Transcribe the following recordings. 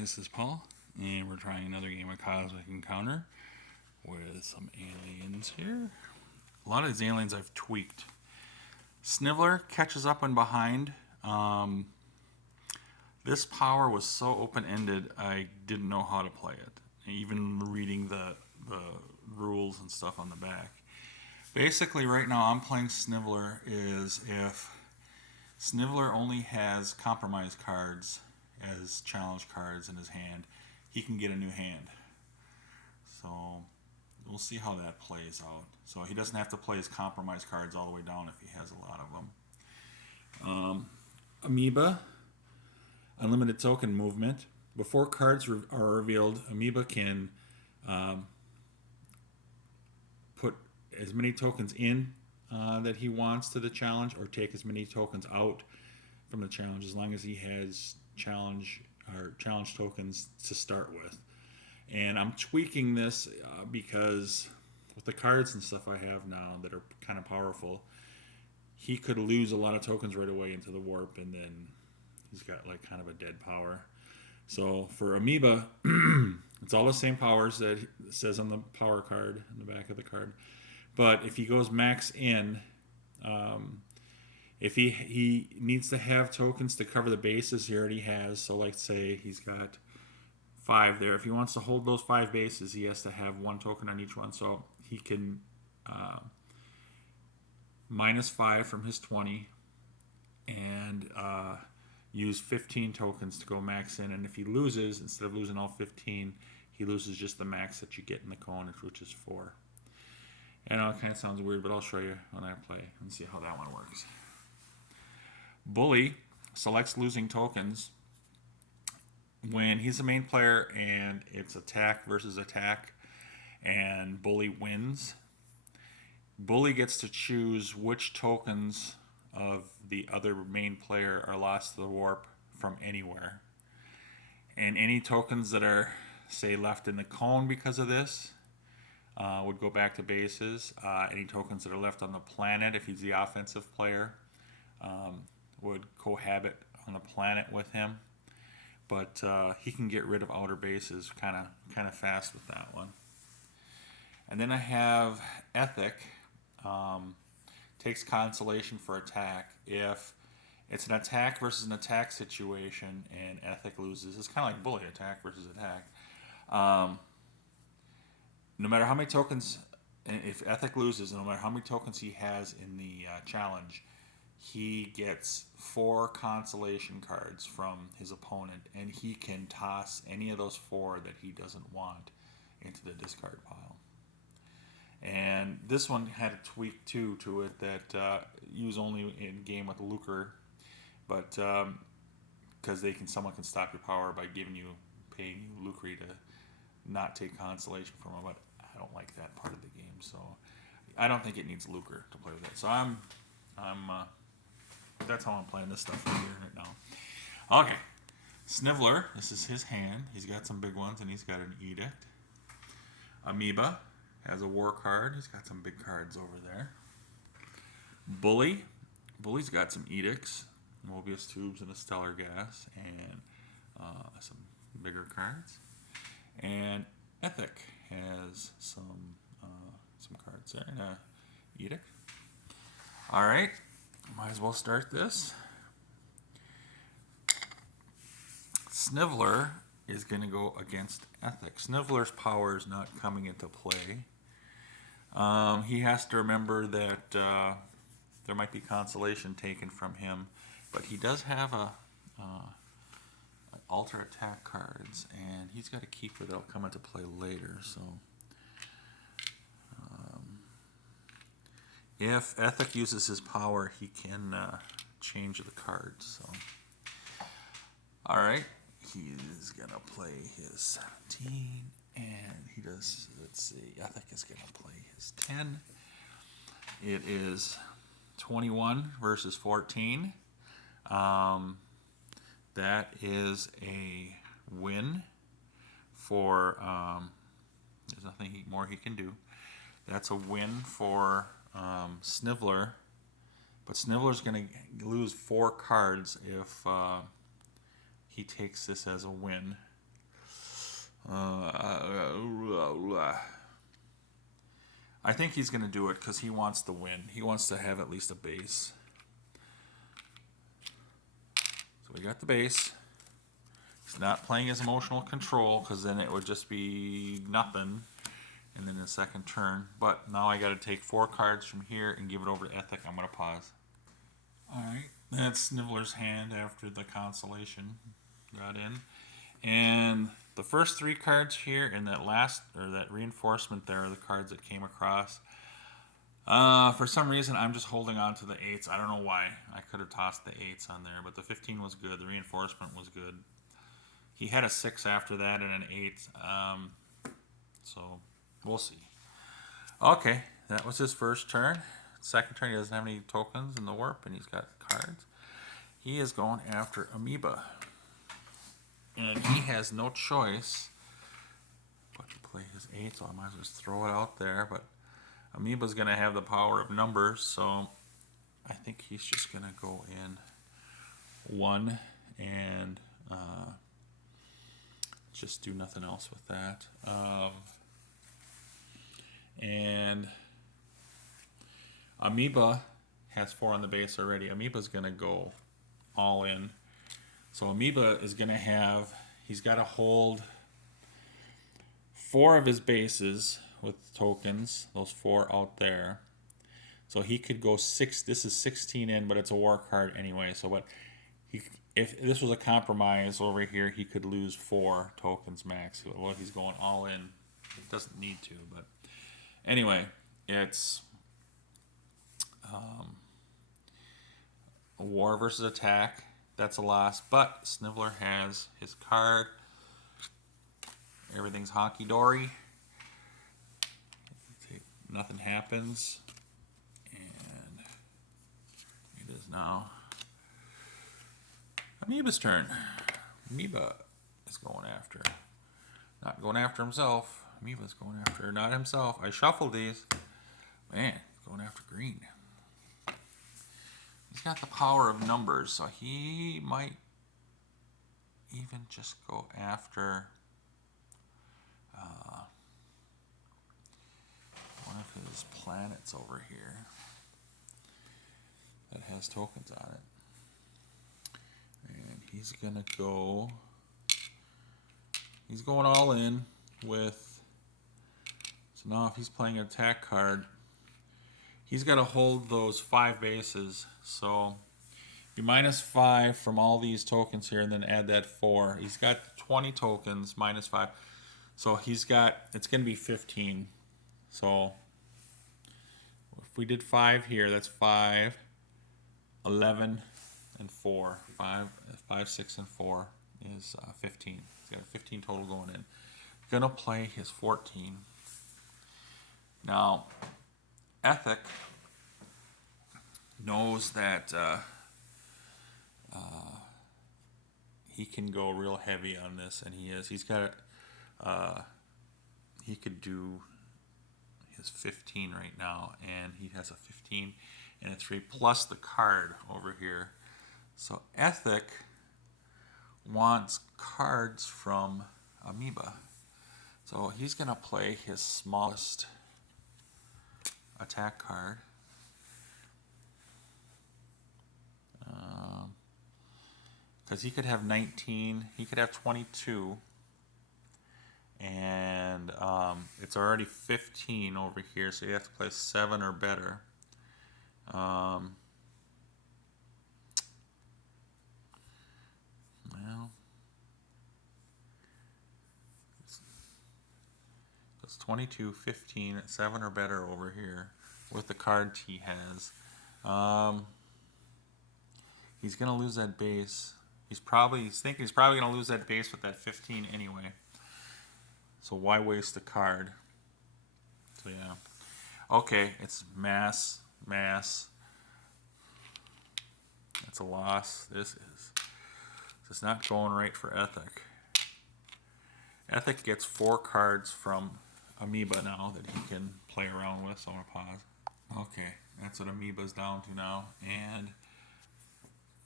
this is Paul, and we're trying another game of Cosmic Encounter with some aliens here. A lot of these aliens I've tweaked. Sniveler catches up and behind. This power was so open-ended, I didn't know how to play it. Even reading the rules and stuff on the back. Basically, right now I'm playing Sniveler is if Sniveler only has compromise cards as challenge cards in his hand, he can get a new hand. So we'll see how that plays out. So he doesn't have to play his compromise cards all the way down if he has a lot of them. Amoeba, unlimited token movement. Before cards are revealed, Amoeba can put as many tokens in that he wants to the challenge, or take as many tokens out from the challenge, as long as he has challenge tokens to start with. And I'm tweaking this because with the cards and stuff I have now that are kind of powerful, he could lose a lot of tokens right away into the warp, and then he's got like kind of a dead power. So for Amoeba, it's all the same powers that it says on the power card in the back of the card. But if he goes max in, if he needs to have tokens to cover the bases he already has, so like say he's got 5 there. If he wants to hold those 5 bases, he has to have 1 token on each one. So he can -5 from his 20 and use 15 tokens to go max in. And if he loses, instead of losing all 15, he loses just the max that you get in the cone, which is 4. And it kind of sounds weird, but I'll show you when I play and see how that one works. Bully selects losing tokens when he's the main player and it's attack versus attack, and Bully wins. Bully gets to choose which tokens of the other main player are lost to the warp from anywhere. And any tokens that are, say, left in the cone because of this would go back to bases. Any tokens that are left on the planet, if he's the offensive player, would cohabit on the planet with him. But he can get rid of outer bases kind of fast with that one. And then I have Ethic. Takes consolation for attack. If it's an attack versus an attack situation and Ethic loses, it's kind of like Bully, attack versus attack. No matter how many tokens, if Ethic loses, no matter how many tokens he has in the challenge, he gets 4 consolation cards from his opponent, and he can toss any of those 4 that he doesn't want into the discard pile. And this one had a tweak too to it that use only in game with Lucre, but because someone can stop your power by paying you Lucre to not take consolation from him. But I don't like that part of the game, so I don't think it needs Lucre to play with it. So I'm that's how I'm playing this stuff right now. Okay, Sniveler. This is his hand. He's got some big ones, and he's got an Edict. Amoeba has a war card. He's got some big cards over there. Bully's got some Edicts, Mobius Tubes, and a Stellar Gas, and some bigger cards. And Ethic has some cards there, and a Edict. All right, might as well start this. Sniveler is going to go against Ethic. Sniveler's power is not coming into play. He has to remember that there might be consolation taken from him, but he does have alter attack cards, and he's got a keeper that'll come into play later. So if Ethic uses his power, he can change the cards. So all right. He's going to play his 17, and he does, let's see, Ethic is going to play his 10. It is 21 versus 14. That is a win for, there's nothing more he can do. That's a win for Sniveler, but Sniveler's going to lose 4 cards if he takes this as a win. I think he's going to do it because he wants the win. He wants to have at least a base. So we got the base. He's not playing his emotional control because then it would just be nothing. And then the second turn. But now I got to take 4 cards from here and give it over to Ethic. I'm going to pause. Alright, that's Sniveler's hand after the consolation got in. And the first 3 cards here and that last, or that reinforcement there, are the cards that came across. For some reason, I'm just holding on to the 8s. I don't know why. I could have tossed the 8s on there, but the 15 was good. The reinforcement was good. He had a 6 after that and an 8. So, we'll see. Okay, that was his first turn. Second turn, he doesn't have any tokens in the warp, and he's got cards. He is going after Amoeba. And he has no choice but to play his 8, so I might as well just throw it out there. But Amoeba's going to have the power of numbers, so I think he's just going to go in 1 and just do nothing else with that. And Amoeba has 4 on the base already. Amoeba's going to go all in. So Amoeba is going to have, he's got to hold 4 of his bases with tokens, those 4 out there. So he could go 6, this is 16 in, but it's a war card anyway. So what he, if this was a compromise over here, he could lose 4 tokens max. Well, he's going all in. He doesn't need to, but anyway, it's a war versus attack. That's a loss, but Sniveler has his card. Everything's honky-dory. Nothing happens. And it is now Amoeba's turn. Amoeba is going after. Not going after himself. Amoeba's going after not himself. I shuffled these. Man, going after green. He's got the power of numbers, so he might even just go after one of his planets over here that has tokens on it. And he's going to go, he's going all in with, so now if he's playing an attack card, he's got to hold those 5 bases. So you minus 5 from all these tokens here and then add that 4. He's got 20 tokens minus 5. So he's got, it's going to be 15. So if we did 5 here, that's 5, 11, and 4. 5, 6, and 4 is 15. He's got a 15 total going in. Going to play his 14. Now, Ethic knows that he can go real heavy on this, and he is. He's got he could do his 15 right now, and he has a 15 and a 3 plus the card over here. So Ethic wants cards from Amoeba. So he's going to play his smallest attack card. Because he could have 19, he could have 22, and it's already 15 over here, so you have to play 7 or better. Well, it's 22, 15, 7 or better over here with the cards he has. He's going to lose that base. He's thinking he's probably going to lose that base with that 15 anyway. So why waste the card? So yeah. Okay, it's mass. That's a loss. This is not going right for Ethic. Ethic gets 4 cards from Amoeba now that he can play around with, so I'm going to pause. Okay, that's what Amoeba's down to now. And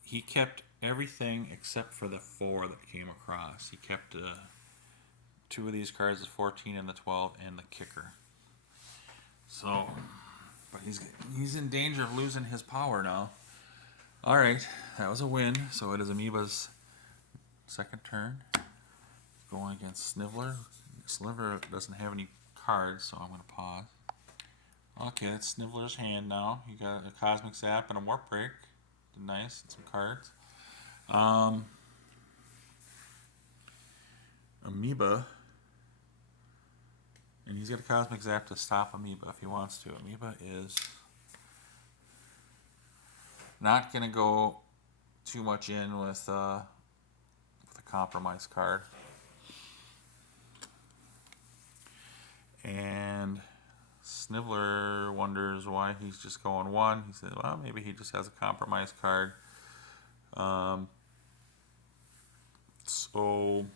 he kept everything except for the 4 that came across. He kept two of these cards, the 14 and the 12, and the kicker. So, but he's in danger of losing his power now. All right, that was a win. So it is Amoeba's second turn. Going against Sniveler. Sniveler doesn't have any cards, so I'm going to pause. Okay, it's Sniveler's hand now. You got a Cosmic Zap and a Warp Break. Nice, and some cards. Amoeba. And he's got a Cosmic Zap to stop Amoeba if he wants to. Amoeba is not going to go too much in with a compromise card. And Sniveler wonders why he's just going one. He said, well, maybe he just has a compromise card. So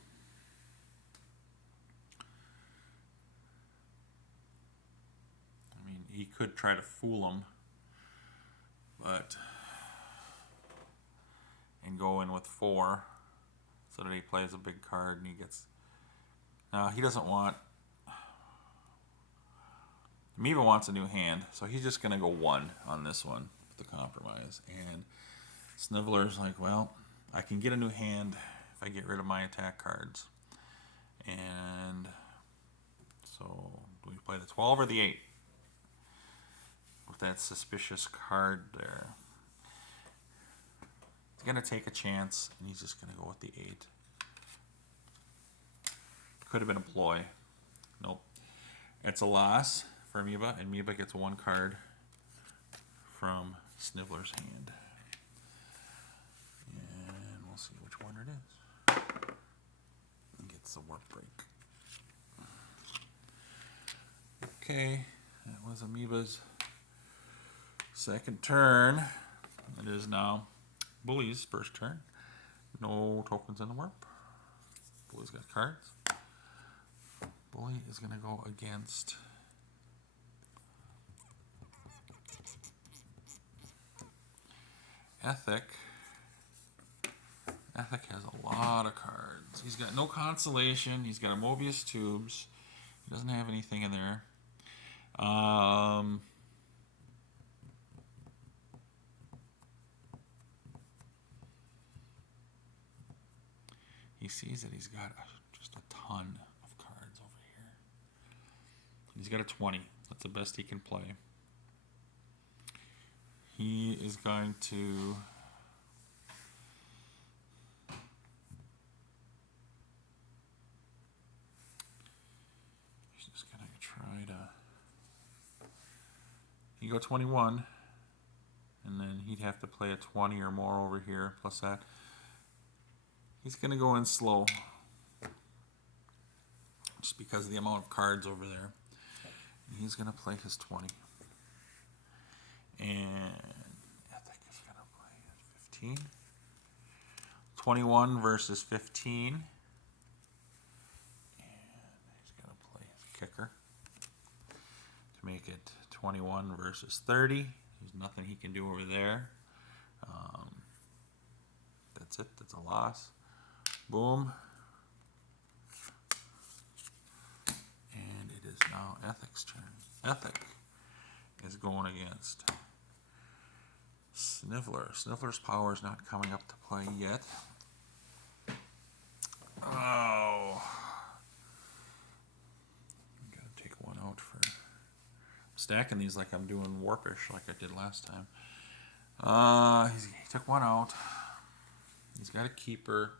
I mean, he could try to fool him, but and go in with 4 so that he plays a big card and he gets. He doesn't want. Amoeba wants a new hand, so he's just going to go 1 on this one with the compromise. And Sniveler's like, well, I can get a new hand if I get rid of my attack cards. And so, do we play the 12 or the 8? With that suspicious card there. He's going to take a chance, and he's just going to go with the 8. Could have been a ploy. Nope. It's a loss for Amoeba, and Amoeba gets 1 card from Sniveler's hand. And we'll see which one it is. He gets the Warp Break. Okay, that was Amoeba's second turn. It is now Bully's first turn. No tokens in the Warp. Bully's got cards. Bully is going to go against Ethic. Ethic has a lot of cards. He's got no consolation. He's got a Mobius Tubes. He doesn't have anything in there. He sees that he's got just a ton of cards over here. He's got a 20. That's the best he can play. He is going to he's just going to try to he go 21, and then he'd have to play a 20 or more over here plus that. He's going to go in slow just because of the amount of cards over there. And he's going to play his 20. And Ethic is going to play his 15. 21 versus 15. And he's going to play his kicker to make it 21 versus 30. There's nothing he can do over there. That's it. That's a loss. Boom. And it is now Ethic's turn. Ethic is going against Sniveler. Sniveler's power is not coming up to play yet. Oh. I'm going to take one out for... I'm stacking these like I'm doing Warpish like I did last time. He took one out. He's got a Keeper.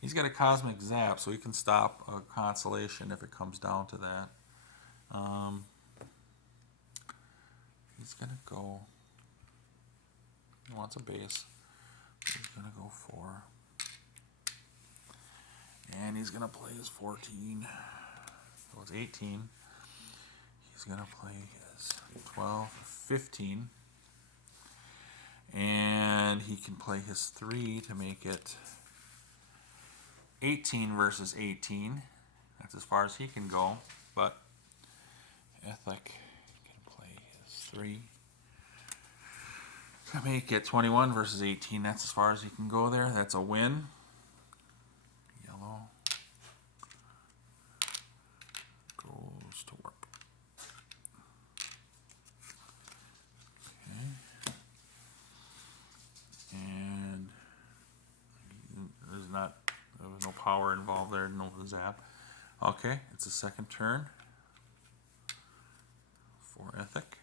He's got a Cosmic Zap, so he can stop a Constellation if it comes down to that. He's going to go... He wants a base. He's going to go 4. And he's going to play his 14. So it's 18. He's going to play his 12, 15. And he can play his 3 to make it 18 versus 18. That's as far as he can go. But Ethic can play his 3 to make it 21 versus 18. That's as far as he can go there. That's a win. Yellow. Cardinal Zap. Okay, it's the second turn for Ethic.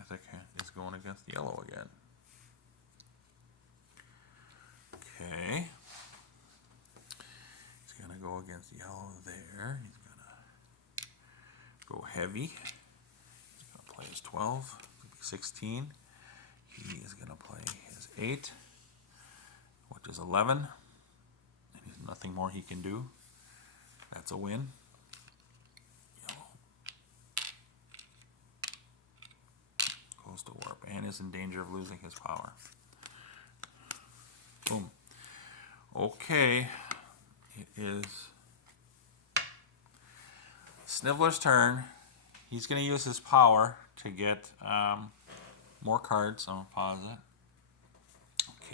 Ethic is going against yellow again. Okay. He's going to go against yellow there. He's going to go heavy. He's going to play his 12, 16. He is going to play his 8, which is 11. And there's nothing more he can do. That's a win. Yellow goes to warp and is in danger of losing his power. Boom. Okay. It is Sniveler's turn. He's going to use his power to get more cards. I'm going to pause it.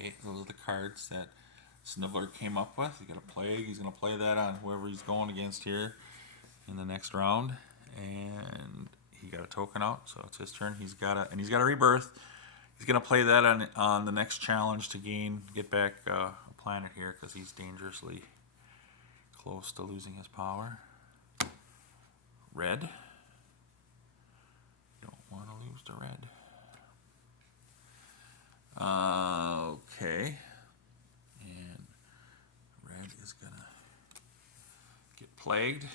Okay, those are the cards that Sniveler came up with. He's got a plague. He's going to play that on whoever he's going against here in the next round. And he got a token out, so it's his turn. He's got a rebirth. He's going to play that on the next challenge to get back a planet here because he's dangerously close to losing his power. Red. Don't want to lose to red. Okay. And red is going to get plagued.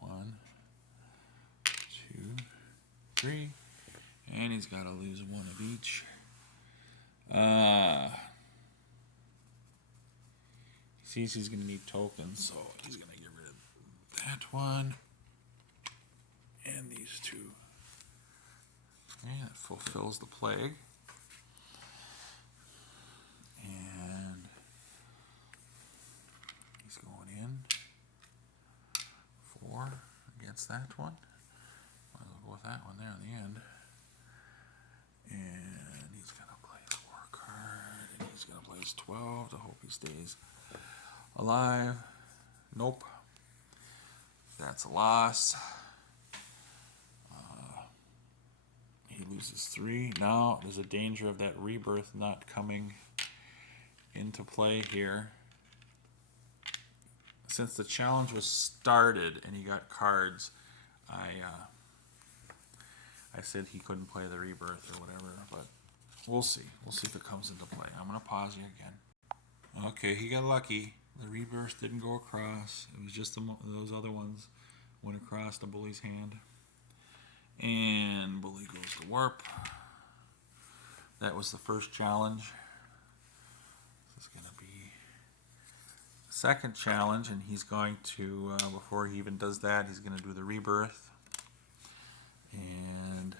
One, two, three. And he's got to lose one of each. He sees he's going to need tokens, so he's going to get rid of that one and these two. Okay, that fulfills the plague. And he's going in 4 against that one. Might as well go with that one there in the end. And he's going to play a 4 card, and he's going to play his 12 to hope he stays alive. Nope. That's a loss. He loses 3. Now there's a danger of that rebirth not coming into play here. Since the challenge was started and he got cards, I said he couldn't play the rebirth or whatever, but we'll see. We'll see if it comes into play. I'm going to pause you again. Okay, he got lucky. The rebirth didn't go across. It was just those other ones went across the bully's hand. And bully goes to warp. That was the first challenge. This is going to be the second challenge, and he's going to, before he even does that, he's going to do the rebirth. And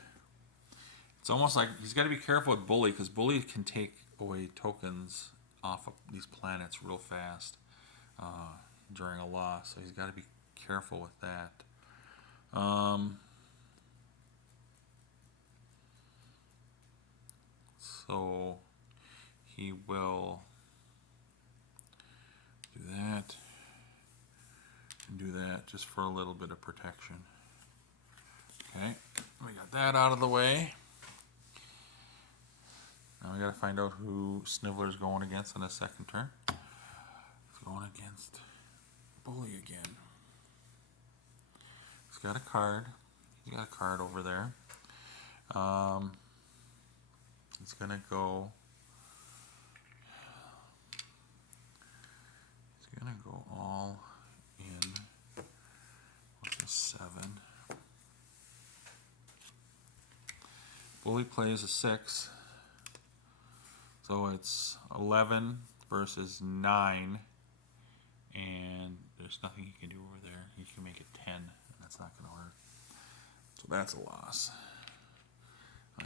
it's almost like he's got to be careful with bully, because bully can take away tokens off of these planets real fast during a loss, so he's got to be careful with that. So he will do that and do that just for a little bit of protection. Okay, we got that out of the way. Now we got to find out who Sniveler's going against on his second turn. He's going against Bully again. He's got a card. He's got a card over there. He's going to go... He's going to go all in with a 7. Bully plays a 6. So it's 11 versus 9. And there's nothing he can do over there. He can make it 10. And that's not going to work. So that's a loss.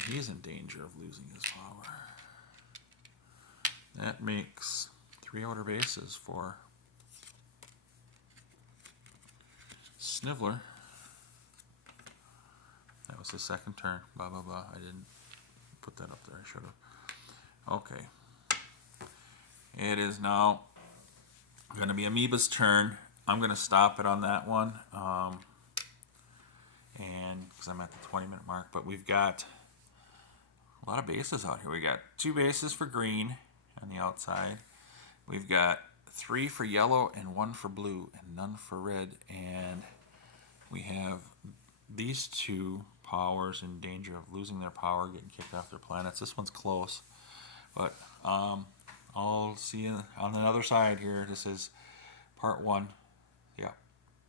He's in danger of losing his power. That makes 3 outer bases for Sniveler. That was his second turn. Blah, blah, blah. I didn't put that up there. I should have. Okay. It is now going to be Amoeba's turn. I'm going to stop it on that one. And because I'm at the 20-minute mark. But we've got A lot of bases out here. We got 2 bases for green on the outside. We've got 3 for yellow and 1 for blue and none for red. And we have these 2 powers in danger of losing their power, getting kicked off their planets. This one's close. But I'll see you on the other side here. This is part 1.